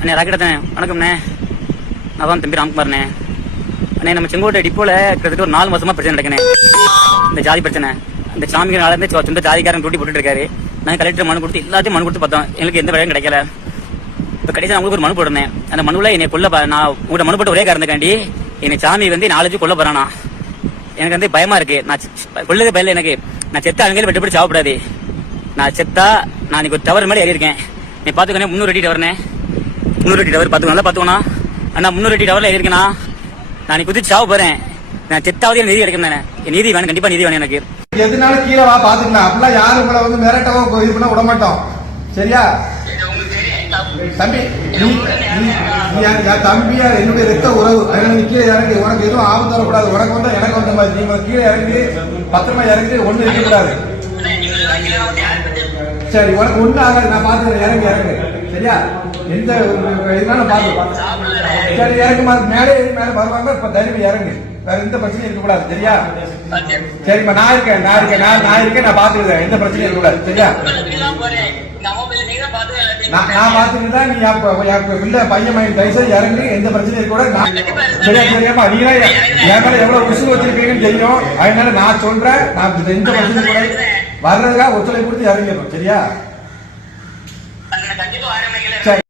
அண்ணே ராக்கெட்டண்ணே வணக்கம்ண்ணே. நான் தான் தம்பி ராம்குமார்ண்ணே. அண்ணே நம்ம செங்கோட்டை டிப்போல கிட்டத்தட்ட ஒரு 4 மாசமா பிரச்சனை நடக்குண்ணே. இந்த ஜாதி பிரச்சனை இந்த சாமிகள் இருந்து சொந்த ஜாதிக்காரன் டூட்டி போட்டுட்டு இருக்காரு. நாங்கள் கலெக்டர் மனு கொடுத்து எல்லாத்தையும் மனு கொடுத்து பார்த்தோம். எங்களுக்கு எந்த வேலையும் கிடைக்கல. இப்போ கடைசியாக உங்களுக்கு ஒரு மனு போடுறேன். அந்த மனுவில் என்னை கொல்ல நான் உங்கள்கிட்ட மனு போட்ட ஒரே காரணத்துக்காண்டி என்னை சாமி வந்து 4 கொல்ல போறானா. எனக்கு வந்து பயமா இருக்கு. நான் கொள்ளது பயல. எனக்கு நான் செத்தா அங்கே வெட்டுப்படி சாப்பிடாது. நான் செத்தா நான் இன்னைக்கு ஒரு டவர் மாதிரி ஏறியிருக்கேன். நீ பாத்துக்கோனே 300 அடி டவர்னே. 300 அடி டவர் பாத்துக்கோ. நல்லா பாத்துக்கோண்ணா. அண்ணா 300 அடி டவர்ல ஏறிருக்கேண்ணா. நான் குதிச்சு சாவ போறேன். நான் செத்தாவது நீதி கிடைக்கும் தானே. நீதி வேணும், கண்டிப்பா நீதி வேணும் எனக்கு. எதுனால கீழே வா பாத்துக்கலாம். அப்படிலாம் யாரும் உங்களை வந்து மிரட்டவோ இது பண்ண விட மாட்டோம். சரியா தம்பி? தம்பியா என்னுடைய ரத்த உறவு. அதனால நீ கீழே இறங்கி. உனக்கு எதுவும் ஆபத்து வரக்கூடாது. உனக்கு வந்து எனக்கு வந்த மாதிரி நீங்க கீழே இறங்கி பத்திரமா இறங்கி ஒண்ணு இருக்கக்கூடாது. சரி உனக்கு ஒண்ணு ஆகாது. நான் பாத்துக்கிறேன். இறங்கி இறங்கு. சரியா? எந்த இதனாலும் பாத்து. சரி இறங்கு. மேலே மேல வருவாங்க. இப்ப தைரியம் இறங்கு. வேற எந்த பிரச்சனையும் இருக்கக்கூடாது. சரியா? சரிப்பா நான் இருக்கேன். நான் பாத்துக்கிறேன். எந்த பிரச்சனையும் இருக்கக்கூடாது. சரியா? நான் பாத்துக்கிட்டா நீ பிள்ளை பையன் மகன் தயசா இறங்கி எந்த பிரச்சனையும் இருக்கக்கூடாது. சரியா? சரியாப்பா நீங்களா என் மேல எவ்வளவு உசுறு வச்சிருக்கீங்கன்னு தெரியும். அதனால நான் சொல்றேன். நான் எந்த பிரச்சனையும் கூட வர்றதுக்காக ஒத்துழைப்பு கொடுத்து இறங்கிடுறோம். சரியா? சரி.